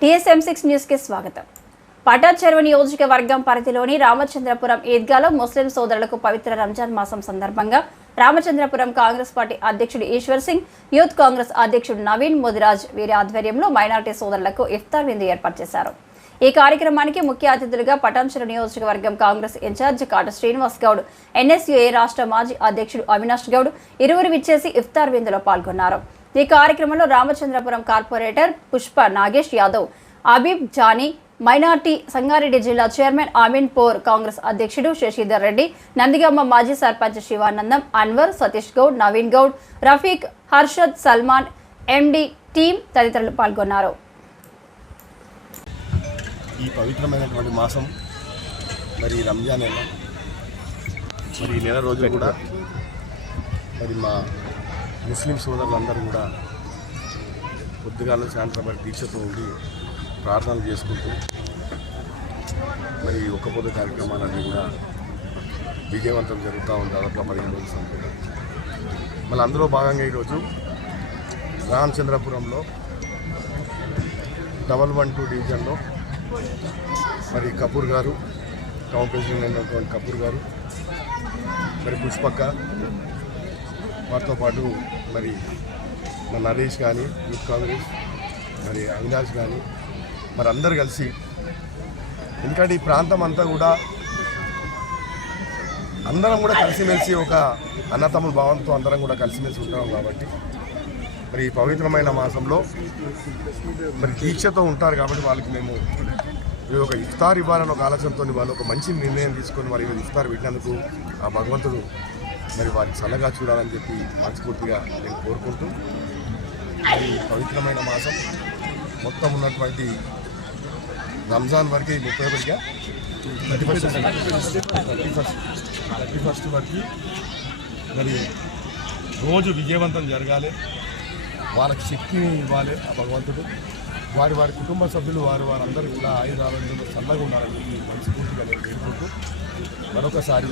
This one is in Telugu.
టీఎస్ఎం సిక్స్ న్యూస్కి స్వాగతం. పటాచెరువు నియోజకవర్గం పరిధిలోని రామచంద్రపురం ఈద్గాలో ముస్లిం సోదరులకు పవిత్ర రంజాన్ మాసం సందర్భంగా రామచంద్రపురం కాంగ్రెస్ పార్టీ అధ్యక్షుడు ఈశ్వర్ సింగ్ యూత్ కాంగ్రెస్ అధ్యక్షుడు నవీన్ ముదిరాజ్ వీరి ఆధ్వర్యంలో మైనార్టీ సోదరులకు ఇఫ్తార్ విందు ఏర్పాటు చేశారు. ఈ కార్యక్రమానికి ముఖ్య అతిథులుగా పటాంచెరు నియోజకవర్గం Congress in charge Kata Srinivas Goud NSUI రాష్ట్ర మాజీ అధ్యక్షుడు అవినాష్ గౌడ్ ఇరువురు విచ్చేసి ఇఫ్తార్ విందులో పాల్గొన్నారు. ఈ కార్యక్రమంలో రామచంద్రపురం కార్పొరేటర్ పుష్ప నాగేష్ యాదవ్ అబీబ్ జానీ మైనార్టీ సంగారెడ్డి జిల్లా చైర్మన్ అమీన్ పోర్ కాంగ్రెస్ అధ్యక్షుడు శశిధర్ రెడ్డి నందిగమ్మ మాజీ సర్పంచ్ శివానందం అన్వర్ సతీష్ గౌడ్ నవీన్ గౌడ్ రఫీక్ హర్షద్ సల్మాన్ ఎండి టీం తదితరులు పాల్గొన్నారు. ఈ పవిత్రమైనటువంటి మాసం మరి రంజాన్ నెల మరి నెల రోజులు కూడా మరి మా ముస్లిం సోదరులందరూ కూడా పొద్దుగాల సాయంత్రం మరి దీక్షతో ఉండి ప్రార్థనలు చేసుకుంటూ మరి ఒక్క పొద్దు కార్యక్రమాలన్నీ కూడా విజయవంతం జరుగుతూ ఉంది. దాదాపు పదిహేను రోజుల సంఖ్యలో మళ్ళీ అందులో భాగంగా ఈరోజు రామచంద్రపురంలో డబల్ వన్ టూ డివిజన్లో మరి కపూర్ గారు టౌన్ ప్రెసిడెంట్ అయినటువంటి కపూర్ గారు మరి పుష్పక్క వారితో పాటు మరి మన నరేష్ కానీ యూత్ కాంగ్రెస్ మరి అవినాష్ కానీ మరి అందరు కలిసి ఎందుకంటే ఈ ప్రాంతం అంతా కూడా అందరం కూడా కలిసిమెలిసి ఒక అన్నతమ్ముల భావంతో అందరం కూడా కలిసిమెలిసి ఉంటాం కాబట్టి మరి ఈ పవిత్రమైన మాసంలో మరి దీక్షతో ఉంటారు కాబట్టి వాళ్ళకి మేము ఇది ఒక ఇఫ్తార్ ఇవ్వాలని ఒక ఆలోచనతో వాళ్ళు ఒక మంచి నిర్ణయం తీసుకొని మరి ఈరోజు ఇఫ్తార్ పెట్టినందుకు ఆ భగవంతుడు మరి వారికి చల్లగా చూడాలని చెప్పి మనస్ఫూర్తిగా నేను కోరుకుంటూ మరి ఈ పవిత్రమైన మాసం మొత్తం ఉన్నటువంటి రంజాన్ వరకు ముప్పై ఒకటిగా thirty first thirty first thirty first వరకు మరి రోజు విజయవంతం జరగాలి. వాళ్ళకి శక్తిని ఇవ్వాలి ఆ భగవంతుడు. వారి వారి కుటుంబ సభ్యులు వారు వారందరూ కూడా ఆయుధ చల్లగా ఉండాలని మనస్ఫూర్తిగా నేను వేడుకుంటూ మరొకసారి